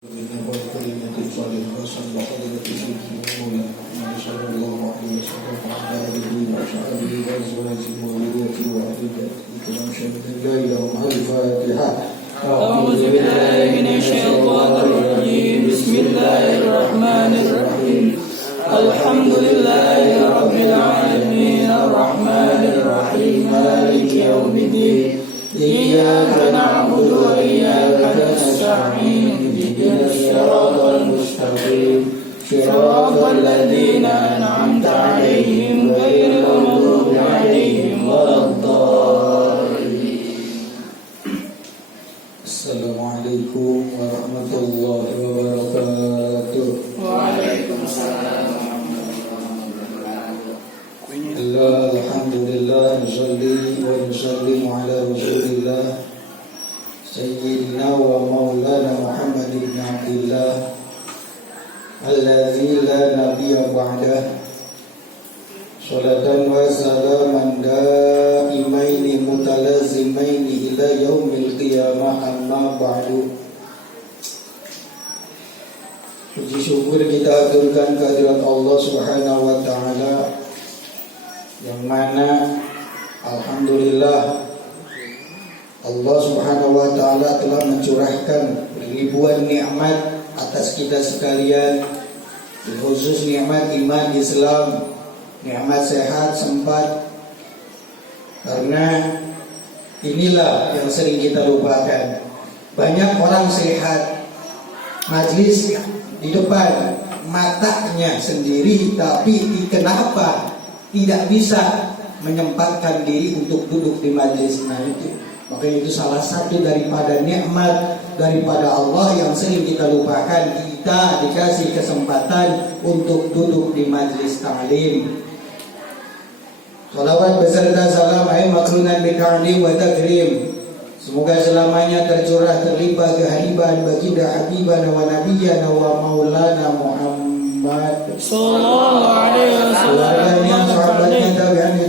كلمة صالحة وصلى فضيلة الشيخ مولانا محمد صلى الله عليه وسلم وعلى آله وصحبه وأزواجه وذريته وأهل بيته كما شهد لا إله إلا الفاتحة. أعوذ بالله من الشيطان الرجيم. بسم الله الرحمن الرحيم. الحمد لله رب العالمين الرحمن الرحيم مالك يوم الدين إياك نعبد وإياك نستعين اهدنا الصراط المستقيم صراط الذين أنعمت عليهم غير المغضوب عليهم ولا الضالين. السلام عليكم ورحمة الله وبركاته. وعليكم السلام. Alhamdulillah nusalli wa nusallimu ala Rasulillah Sayyidina wa Maulana Muhammad ibn Abdillah alladzi la nabiyya ba'dah. Salatan wa salaman daimaini mutalazimaini ila yaumil qiyamah, amma ba'du. Puji syukur kita aturkan kehadirat Allah Subhanahu wa taala, yang mana alhamdulillah Allah Subhanahu wa taala telah mencurahkan ribuan nikmat atas kita sekalian, khusus nikmat iman Islam, nikmat sehat sempat. Karena inilah yang sering kita lupakan. Banyak orang sehat, majlis di depan matanya sendiri, tapi kenapa tidak bisa menyempatkan diri untuk duduk di majelis? Nah itu, makanya itu salah satu daripada nikmat daripada Allah yang sering kita lupakan. Kita dikasih kesempatan untuk duduk di majelis ta'lim. Salawat beserta salam ay makrunan bi ta'lim wa takrim, semoga selamanya tercurah terlimpah kehadiran baginda habibana wa nabiyyana wa maulana Muhammad sallallahu alaihi wasallam, sahabatnya,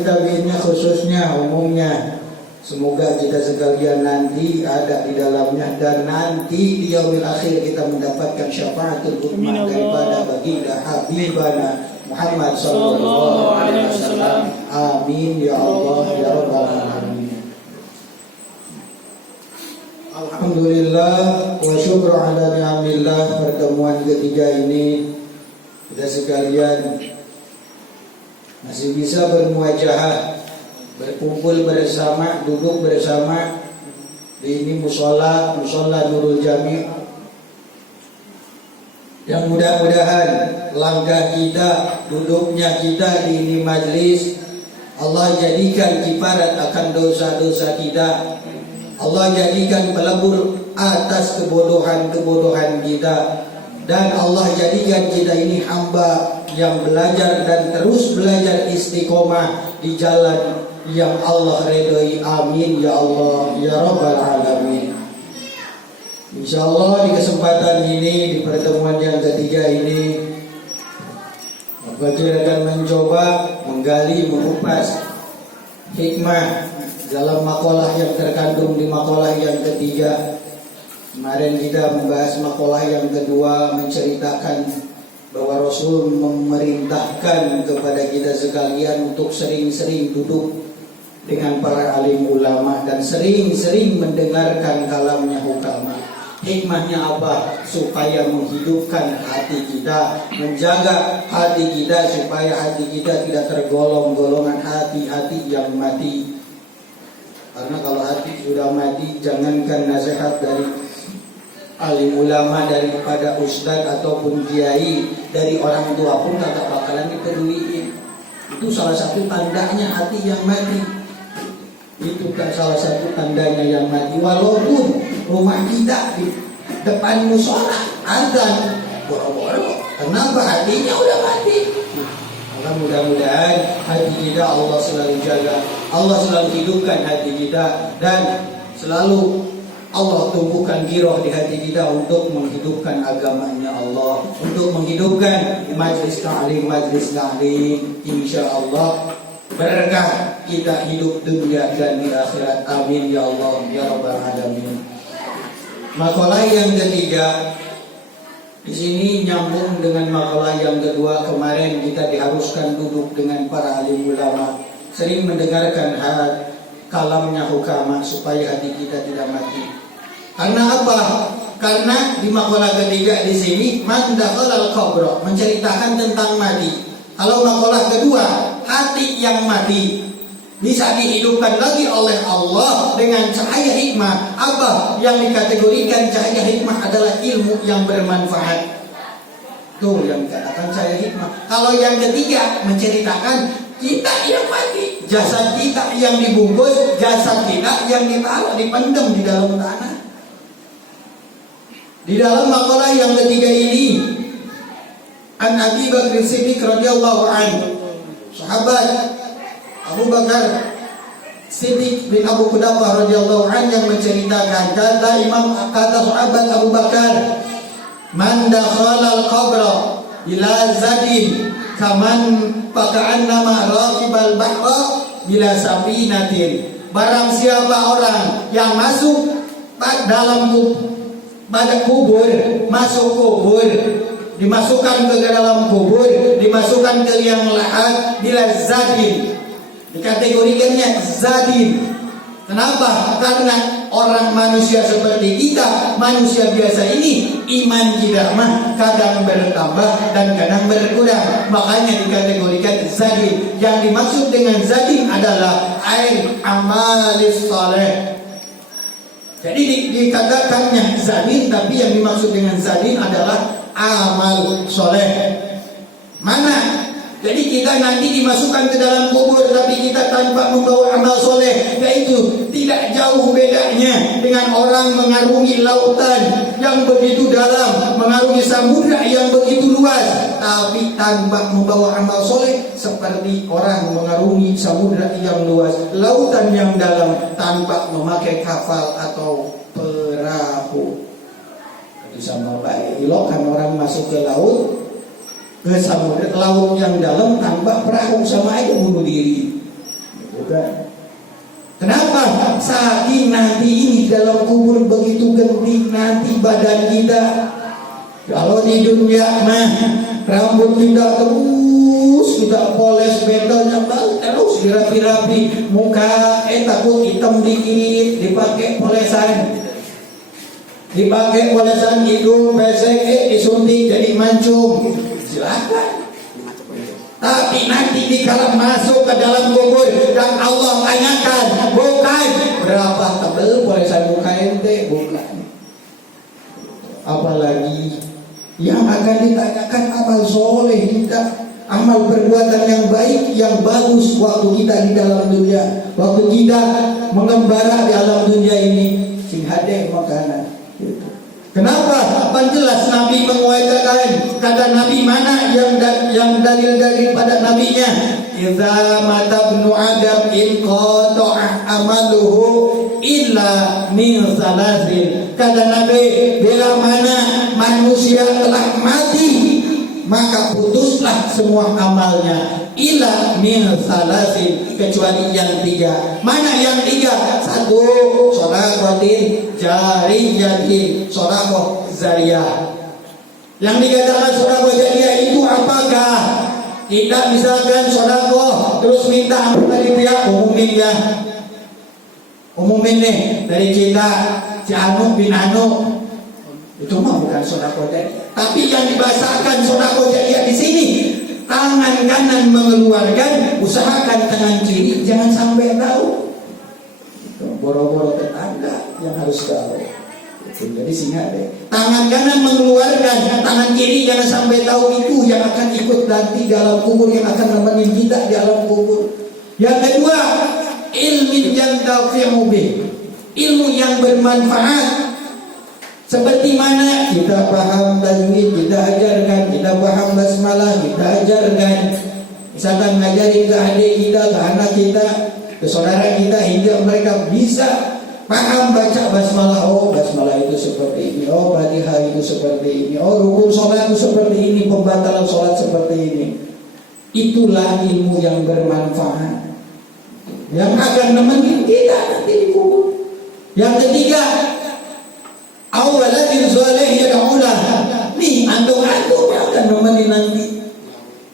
tabi'innya, khususnya umumnya. Semoga kita sekalian nanti ada di dalamnya, dan nanti di yaumil akhir kita mendapatkan syafaatul ummah daripada baginda habibana Muhammad sallallahu alaihi wasallam. Amin ya Allah ya rabbal alamin. Alhamdulillah wa syukru ala ni'amillah. Pertemuan ketiga ini kita sekalian masih bisa bermuajahah, berkumpul bersama, duduk bersama di ini musola Nurul Jami'. Yang mudah-mudahan langkah kita, duduknya kita di ini majlis, Allah jadikan kifarat akan dosa-dosa kita. Allah jadikan pelebur atas kebodohan-kebodohan kita. Dan Allah jadikan kita ini hamba yang belajar dan terus belajar istiqomah di jalan yang Allah redai. Amin ya Allah ya rabbal alamin. InsyaAllah di kesempatan ini, di pertemuan yang ketiga ini, kita akan mencoba menggali, mengupas hikmah dalam makalah yang terkandung di makalah yang ketiga. Kemarin kita membahas makalah yang kedua, menceritakan bahwa Rasul memerintahkan kepada kita sekalian untuk sering-sering duduk dengan para alim ulama dan sering-sering mendengarkan kalamnya hukama. Hikmahnya apa? Supaya menghidupkan hati kita, menjaga hati kita supaya hati kita tidak tergolong golongan hati-hati yang mati. Karena kalau hati sudah mati, jangankan nasihat dari alim ulama, daripada ustadz ataupun kiai, dari orang tua pun tak bakalan dipeduliin. Itu salah satu tandanya hati yang mati. Itu kan salah satu tandanya yang mati. Walaupun rumah kita di depan musola azan, boro-boro, kenapa hatinya udah mati? Maka mudah-mudahan hati kita Allah selalu jaga, Allah selalu hidupkan hati kita, dan selalu Allah tumbuhkan giroh di hati kita untuk menghidupkan agamanya Allah, untuk menghidupkan majlis ta'lim, insya Allah berkah kita hidup dunia dan di akhirat. Amin ya Allah ya rabbal alamin. Makalah yang ketiga Di sini nyambung dengan makalah yang kedua. Kemarin kita diharuskan duduk dengan para alim ulama, sering mendengarkan kalamnya hukama supaya hati kita tidak mati. Karena apa? Karena di makalah ketiga di sini man dakhalal qabra, menceritakan tentang mati. Kalau makalah kedua, hati yang mati bisa dihidupkan lagi oleh Allah dengan cahaya hikmah. Apa yang dikategorikan cahaya hikmah adalah ilmu yang bermanfaat. Tuh yang dikatakan cahaya hikmah. Kalau yang ketiga menceritakan kita yang mati, jasad kita yang dibungkus, jasad kita yang ditaruh, dipendam di dalam tanah. Di dalam makalah yang ketiga ini, An Abi Bakr Siddiq radhiyallahu anhu, sahabat Abu Bakar Siddiq bin Abu Qudafah radhiyallahu anhu yang menceritakan, kata sahabat Abu Bakar, man dakhalal qabra bila zadin kaman paka'annama raqibal bahra bila safinatin. Barang siapa orang yang masuk dalam pada kubur, masuk kubur, dimasukkan ke dalam kubur, dimasukkan ke liang lahat bila zadin, dikategorikannya zadin. Kenapa? Karena orang manusia seperti kita, manusia biasa ini, iman kita mah kadang bertambah dan kadang berkurang. Makanya dikategorikan zadin. Yang dimaksud dengan zadin adalah air amalis saleh. Jadi dikatakannya zadin, tapi yang dimaksud dengan zadin adalah amal soleh. Mana? Jadi kita nanti dimasukkan ke dalam kubur, tapi kita tanpa membawa amal soleh. Yaitu tidak jauh bedanya dengan orang mengarungi lautan yang begitu dalam, mengarungi samudra yang begitu luas, tapi tanpa membawa amal soleh. Seperti orang mengarungi samudra yang luas, lautan yang dalam, tanpa memakai kapal atau perahu. Itu sama baik. Kan orang masuk ke laut, ke samudra, laut yang dalam tanpa perahu, sama aja bunuh diri. Bukan? Kenapa? Saking nanti ini dalam kubur begitu genting nanti badan kita. Kalau di dunia mah rambut kita terus kita poles bentelnya terus dirapi-rapi, muka takut hitam dikit dipakai polesan. Dipakai polesan hidung, pesek, disuntik jadi mancung. Silakan. Tapi nanti dikala masuk ke dalam kubur dan Allah tanyakan, bukan berapa tebel polesan muka ente, bukan. Apalagi yang akan ditanyakan amal soleh kita, amal perbuatan yang baik, yang bagus waktu kita di dalam dunia, waktu kita mengembara di alam dunia ini, sing hade makanan. Kenapa? Panjelas Nabi menguatkan kata Nabi mana yang dalil-dalil pada nabinya. Idza mata ibnu Adam in qata'a amaluhu illa min salasin. Kata Nabi, bila mana manusia telah mati, maka putuslah semua amalnya. Ila min salasin, kecuali yang tiga. Mana yang tiga? Satu, sholatin jariyatin, sholawat zariyah. Yang dikatakan sholawat zariyah itu apakah? Kita misalkan sholawat terus minta ampun dari pihak umumin ya, umumin nih dari kita si Anu bin Anu, itu mah bukan sholawat zariyah. Tapi yang dibahasakan sholawat zariyah di sini, tangan kanan mengeluarkan, usahakan tangan kiri jangan sampai tahu. Boro-boro tetangga yang harus tahu. Jadi singa deh. Tangan kanan mengeluarkan, tangan kiri jangan sampai tahu. Itu yang akan ikut nanti dalam kubur, yang akan nemenin kita di alam kubur. Yang kedua, ilmu yang tafi'u bih, ilmu yang bermanfaat. Seperti mana kita paham tajwid, kita ajarkan, kita paham basmalah, kita ajarkan. Misalkan ngajarin ke adik kita, ke anak kita, ke saudara kita, hingga mereka bisa paham baca basmalah. Oh, basmalah itu seperti ini. Oh, Fatihah itu seperti ini. Oh, rukun sholat itu seperti ini. Pembatalan sholat seperti ini. Itulah ilmu yang bermanfaat, yang akan nemenin kita nanti di kubur. Yang ketiga, awaladin soleh yad'ulah. Nih nemenin nanti.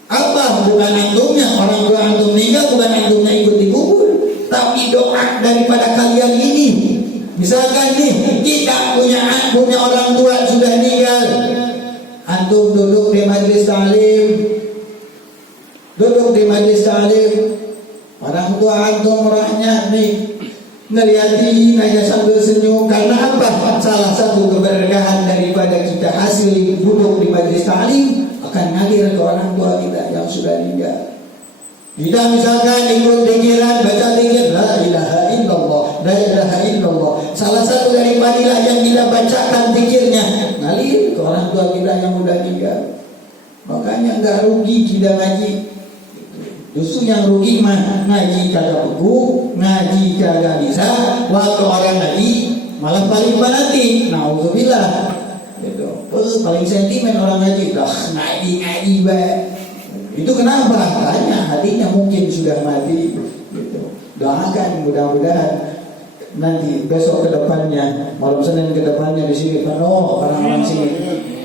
Apa? Bukan antumnya, orang tua antum meninggal, bukan antumnya ikut dikubur, tapi doa daripada kalian ini. Misalkan nih, kita punya orang tua sudah meninggal, antum duduk di majelis taklim, orang tua antum orangnya nih ngeliatin aja sambil senyum. Karena apa? Salah satu keberkahan daripada kita hasil duduk di majelis taklim akan ngalir ke orang tua kita yang sudah meninggal. Kita misalkan ikut pikiran, baca zikir la ilaha illallah, la ilaha illallah. Salah satu dari fadilah yang kita bacakan zikirnya ngalir ke orang tua kita yang sudah meninggal. Makanya enggak rugi kita ngaji. Justru yang rugi mah ngaji kagak beku, ngaji kagak bisa, waktu orang ngaji malah paling fanatik. Nauzubillah. Gitu. Paling sentimen orang ngaji, dah ngaji baik. Itu kenapa? Hanya hatinya mungkin sudah mati. Gitu. Doakan mudah-mudahan nanti besok ke depannya, malam Senin ke depannya di sini penuh orang-orang sini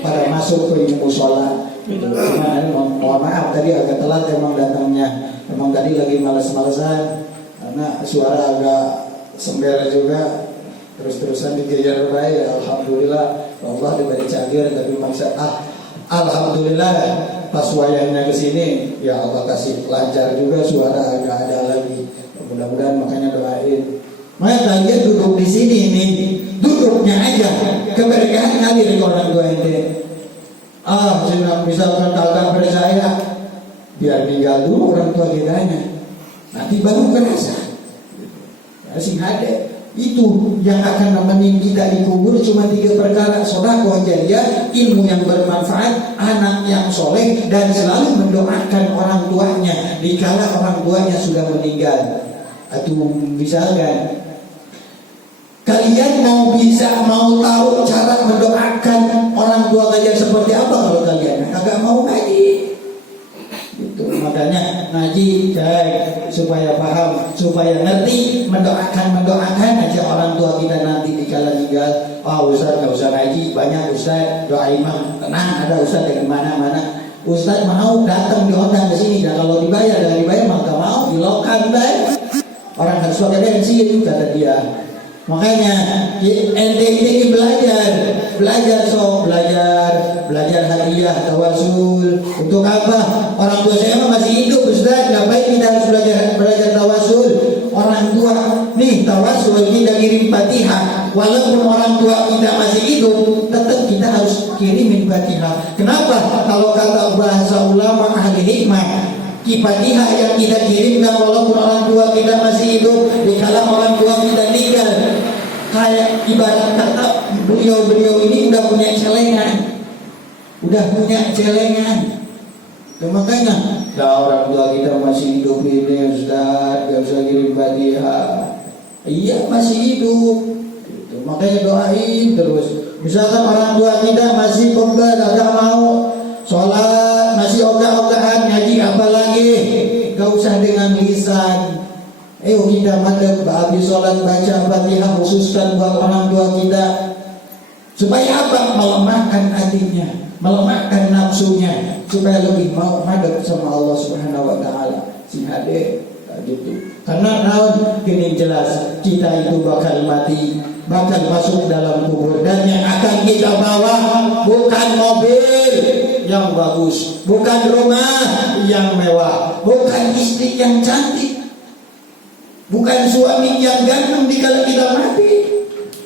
pada masuk ke musola. Mohon maaf tadi agak telat emang datangnya. Emang tadi lagi males-malesan karena suara agak sember juga. Terus-terusan dikejar baik. Alhamdulillah Allah diberi cagir tapi maksa alhamdulillah pas wayangnya ke sini ya Allah kasih lancar juga, suara agak ada lagi. Mudah-mudahan makanya doain. Maka kalian duduk di sini nih, duduknya aja keberkahan ngalir ke orang tua ente. Misalkan kagak percaya, biar tinggal dulu orang tua kitanya, nanti baru kerasa. Sing ada itu yang akan nemenin kita di kubur cuma 3 perkara: sedekah jariyah, ilmu yang bermanfaat, anak yang soleh, dan selalu mendoakan orang tuanya dikala orang tuanya sudah meninggal. Atau misalkan kalian mau tahu cara mendoakan orang tua kalian seperti apa kalau kalian agak mau ngaji. Gitu. Makanya ngaji supaya paham, supaya ngerti, mendoakan aja orang tua kita nanti dikala meninggal. Ustaz nggak usah ngaji banyak, Ustaz doa imam tenang, ada Ustaz dari mana-mana. Ustaz mau datang diundang ke sini, dan kalau dibayar maka mau dilokan baik. Orang harus pakai bensin kata dia. Makanya ente ini belajar hadiah tawasul. Untuk apa? Orang tua saya masih hidup, Ustaz. Ngapain kita harus belajar tawasul? Orang tua nih tawasul, kita kirim Fatihah. Walaupun orang tua kita masih hidup, tetap kita harus kirimin Fatihah. Kenapa? Kalau kata bahasa ulama ahli hikmah, Fatihah yang kita kirimkan walaupun orang tua kita masih hidup, dikala orang tua kita meninggal, kayak ibarat kata beliau ini udah punya celengan. Makanya orang tua kita masih hidup ini, Ustaz, gak usah kirim Fatihah. Iya masih hidup. Gitu. Makanya doain terus. Misalkan orang tua kita masih pembat, agak mau sholat, masih ogah-ogahan ngaji, apalagi gak usah dengan lisan. Kita madep habis sholat baca Fatihah, khususkan buat orang tua kita. Supaya apa? Melemahkan hatinya, melemahkan nafsunya, supaya lebih mau madep sama Allah Subhanahu wa taala. Si hade gitu. Karena gini jelas, kita itu bakal mati, bakal masuk dalam kubur, dan yang akan kita bawa bukan mobil yang bagus, bukan rumah yang mewah, bukan istri yang cantik, bukan suami yang ganteng dikala kita mati.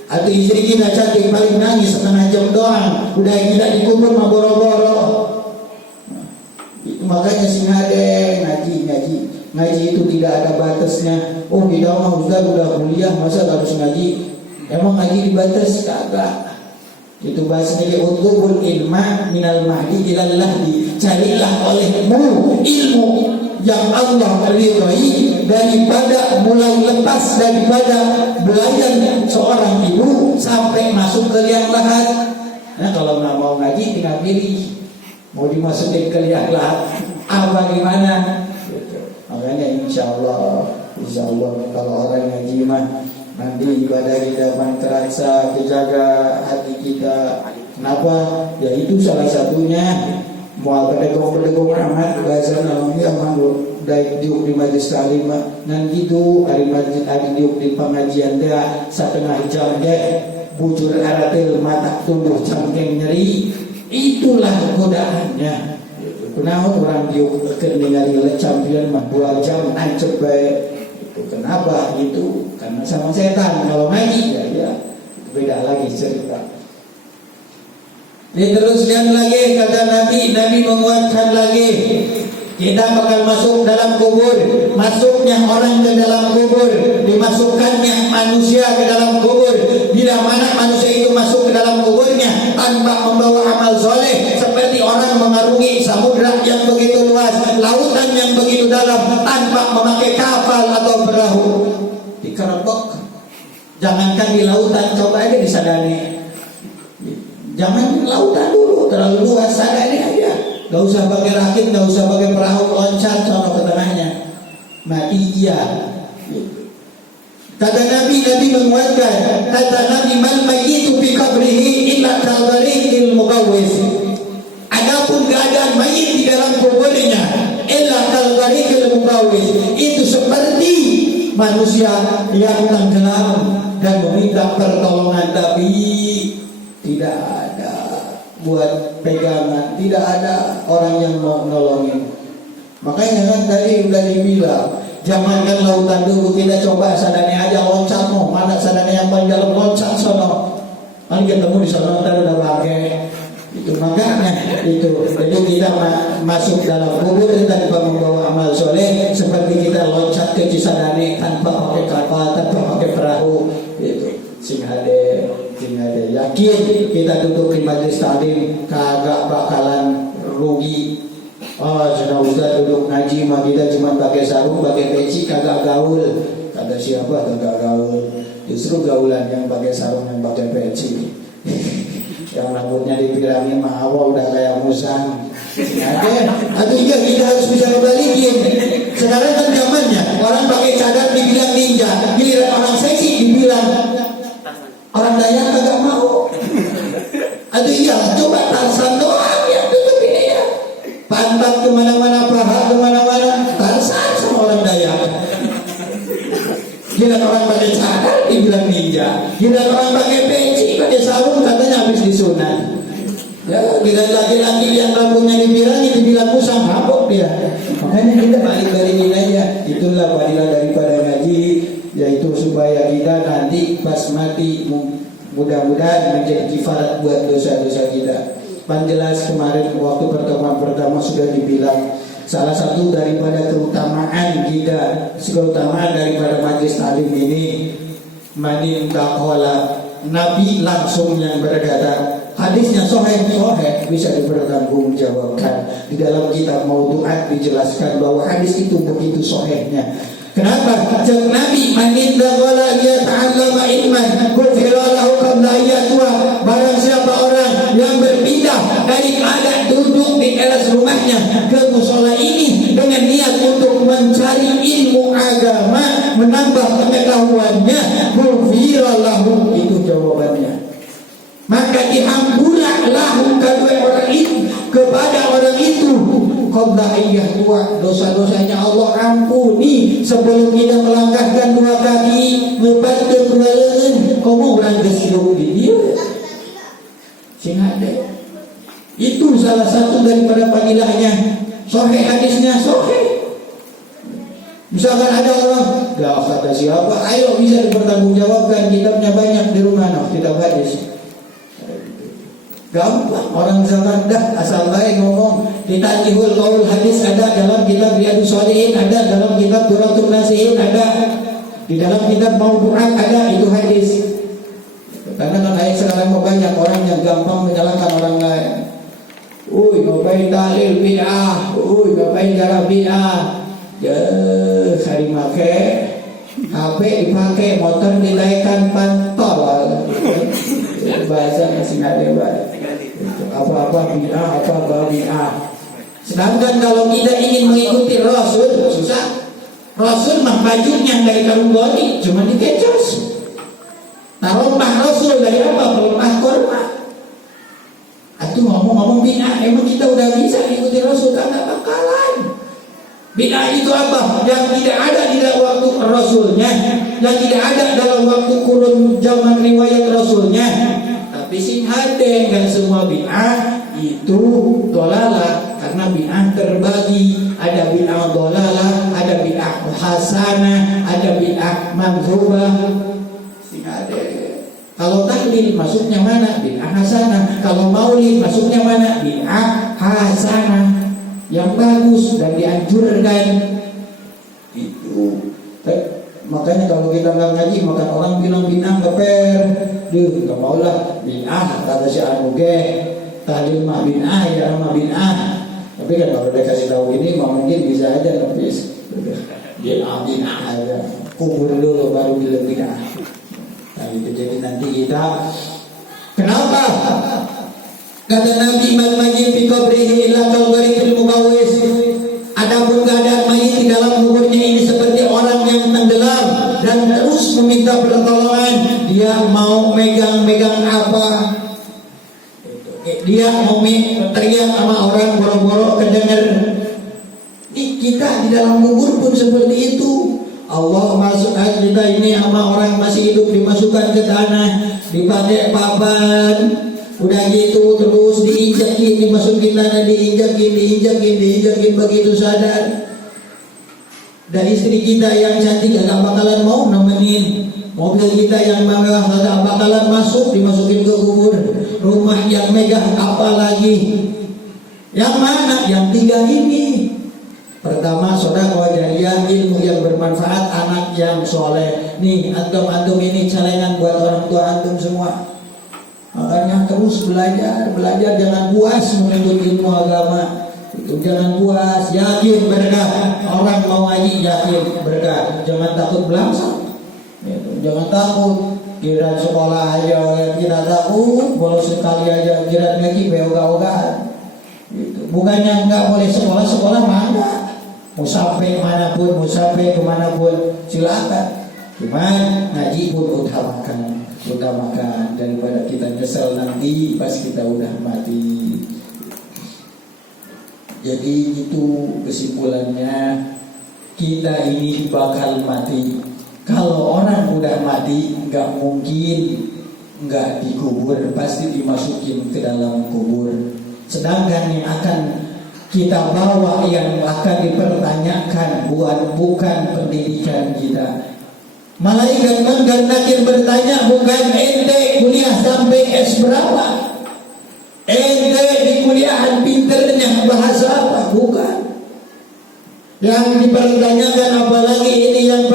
Atau istri kita cantik paling nangis setengah jam doang, udah kita dikubur mah boro-boro. Makanya sing ada ngaji itu tidak ada batasnya. Kita mah udah kuliah masa harus ngaji? Emang ngaji dibatas? Kagak. Itu bahasanya utubul ilma minal mahdi ilal lahdi. Carilah olehmu ilmu yang Allah ridhai daripada mulai lepas daripada belajar seorang ibu sampai masuk ke liang lahat. Nah kalau nggak mau ngaji tinggal pilih mau dimasukin ke liang lahat apa gimana. Makanya insya Allah kalau orang ngaji mah nanti ibadah kita akan terasa, kejaga hati kita. Kenapa? Ya itu salah satunya Mual pedegong amat bahasa namanya mandu daik diuk di majelis taklim nan gitu hari masjid hari diuk di pengajian dia setengah jam deh bujur aratil mata tumbuh cangkeng nyeri. Itulah godaannya. Kenapa orang diuk keningali lecampion mah 2 jam ancep baik. Itu kenapa? Itu karena sama setan. Kalau ngaji ya beda lagi cerita. Diteruskan lagi kata Nabi menguatkan lagi, kita bakal masuk dalam kubur. Masuknya orang ke dalam kubur, dimasukkannya manusia ke dalam kubur. Bila mana manusia itu masuk ke dalam kuburnya tanpa membawa amal soleh, seperti orang mengarungi samudra yang begitu luas, lautan yang begitu dalam, tanpa memakai kapal atau perahu. Dikerebek. Jangankan di lautan, coba aja di Sadane. Jangan lautan dulu, terlalu luas, Sadane aja. Gak usah pakai rakit, gak usah pakai perahu, loncat sono ke tengahnya. Mati iya. Kata Nabi menguatkan. Kata Nabi, man mayyitu fi qabrihi illa kalbariqil mugawwis. Adapun keadaan mayit di dalam kuburnya, illa kalbariqil mugawwis, itu seperti manusia yang tenggelam dan meminta pertolongan, tapi tidak ada buat pegangan, tidak ada orang yang mau nolongin. Makanya kan tadi udah dibilang, jangankan lautan dulu, kita coba Sadane aja loncat mau, mana Sadane yang paling dalam, loncat sono. Kan ketemu di sono tadi udah pakai. Itu makanya itu kita masuk dalam kubur tanpa membawa amal soleh, seperti kita loncat ke Cisadane tanpa pakai kapal, tanpa pakai perahu. Itu sing ada yakin kita duduk di majelis taklim kagak bakalan rugi. Oh, sudah Ustaz duduk ngaji mah kita cuma pakai sarung, pakai peci, kagak gaul. Kata siapa kagak gaul? Justru gaulan yang pakai sarung, yang pakai peci. Yang rambutnya dipirangin mah awal udah kayak musang. Aduh iya, kita harus bisa kebalikin. Sekarang kan zamannya orang pakai cadar dibilang ninja, giliran orang seksi dibilang orang Dayak kagak mau. Aduh iya, coba Tarsan doang yang tutup ini ya. Pantat kemana-mana, paha kemana-mana, Tarsan sama orang Dayak. Gila orang pakai cadar dibilang ninja, gila orang pakai peci, pakai sarung katanya habis disunat. Ya, gila laki-laki yang rambutnya dipirangin dibilang musang, mabok dia. Makanya kita balik-balikin aja. Itulah fadilah daripada ngaji, yaitu supaya kita nanti pas mati mudah-mudahan menjadi kifarat buat dosa-dosa kita. Panjelas kemarin waktu pertemuan pertama sudah dibilang, salah satu daripada keutamaan kita, keutamaan daripada majelis taklim ini, manin taqala, Nabi langsung yang berkata, hadisnya sahih bisa dipertanggungjawabkan. Di dalam kitab Maudhu'at dijelaskan bahwa hadis itu begitu sahihnya. Kenapa? Jawab Nabi, manin taqala ya ta'allama ilman ghufira lahu qabla ayatwa. Barang siapa orang yang berpindah dari keadaan duduk di teras rumahnya ke musola ini dengan niat untuk mencari ilmu agama, menambah pengetahuannya, ghufira lahu, itu jawabannya. Maka diampunlah lahu kedua orang itu, kepada orang itu, qabla ayatwa, dosa-dosanya Allah ampuni sebelum kita melangkahkan 2 kaki, ngebantu 2 lengan. Kamu orang kesiuk di dia sing ada. Itu salah satu daripada fadilahnya. Sahih hadisnya sahih. Misalkan ada orang, gak kata siapa, ayo bisa dipertanggungjawabkan, kitabnya banyak di rumah, kitab hadis. Gampang, orang zaman dah asal baik ngomong. Ditanjihul qaul hadis ada dalam kitab Riyadhus Shalihin, ada dalam kitab Duratun Nasihin, ada di dalam kitab Maudhu'at, ada itu hadis. Karena kan sekarang banyak orang yang gampang menyalahkan orang lain. Ngapain tahlil bid'ah, ngapain jarah bid'ah. Ya, hari make HP dipakai, motor dinaikkan pantol. Bahasa masih ada banget. Apa-apa bid'ah, apa-apa bid'ah. Sedangkan kalau kita ingin mengikuti Rasul, susah. Rasul mah bajunya dari kalung goni, cuma dikecos. Taruhlah Rasul dari apa? Pelemah korma. Tuh ngomong-ngomong bid'ah, emang kita udah bisa ikuti Rasul? Kagak bakalan. Bid'ah itu apa? Yang tidak ada di dalam waktu Rasulnya, yang tidak ada dalam waktu kurun zaman riwayat Rasulnya. Tapi sing hade, kan semua bid'ah itu dolalah, karena bid'ah terbagi. Ada bid'ah dolalah, ada bid'ah hasanah, ada bid'ah manzubah. Sing hade. Kalau tahlil masuknya mana? Bid'ah hasanah. Kalau maulid masuknya mana? Bid'ah hasanah. Yang bagus dan dianjurkan itu. Makanya kalau kita nggak ngaji, maka orang bilang bid'ah ngeper, nggak maulah bid'ah kata si Anuge, tahlil mah bid'ah, ya mah bid'ah. Tapi kan kalau dia kasih tahu ini, mungkin bisa aja nepis. Bid'ah aja, kubur dulu baru bilang bid'ah. Nah, itu jadi nanti kita kenapa? Kata Nabi, man mayyit fi qabrihi illa kalbarikil mugawis. Adapun keadaan mayit di dalam kuburnya ini seperti orang yang tenggelam dan terus meminta pertolongan. Dia mau megang-megang apa? Dia mau teriak sama orang, boro-boro kedenger. Kita di dalam kubur pun seperti itu. Allah masukkan kita ini sama orang masih hidup, dimasukkan ke tanah, dipakai papan. Udah gitu terus diinjakin, dimasukin tanah, diinjakin begitu sadar. Dan istri kita yang cantik gak bakalan mau nemenin. Mobil kita yang megah gak bakalan masuk, dimasukin ke kubur. Rumah yang megah apalagi. Yang mana? Yang tiga ini. Pertama, sedekah jariyah, ilmu yang bermanfaat, anak yang soleh. Nih, antum ini celengan buat orang tua antum semua. Makanya terus belajar, jangan puas menuntut ilmu agama. Itu jangan puas, yakin berkah. Orang mau ngaji yakin berkah. Jangan takut belangsang. Jangan takut. Kira sekolah aja kita takut, bolos sekali aja kira ngaji beoga-ogaan. Gitu. Bukannya enggak boleh sekolah mana? Mau sampai manapun, mau sampai kemanapun silakan. Cuman ngaji pun utamakan daripada kita nyesel nanti pas kita udah mati. Jadi itu kesimpulannya, kita ini bakal mati. Kalau orang udah mati, nggak mungkin nggak dikubur, pasti dimasukin ke dalam kubur. Sedangkan yang akan kita bawa, yang akan dipertanyakan bukan pendidikan kita. Malaikat Munkar Nakir bertanya, bukan ente kuliah sampai S berapa, ente di kuliahan pinternya bahasa apa, bukan. Yang dipertanyakan apalagi ini yang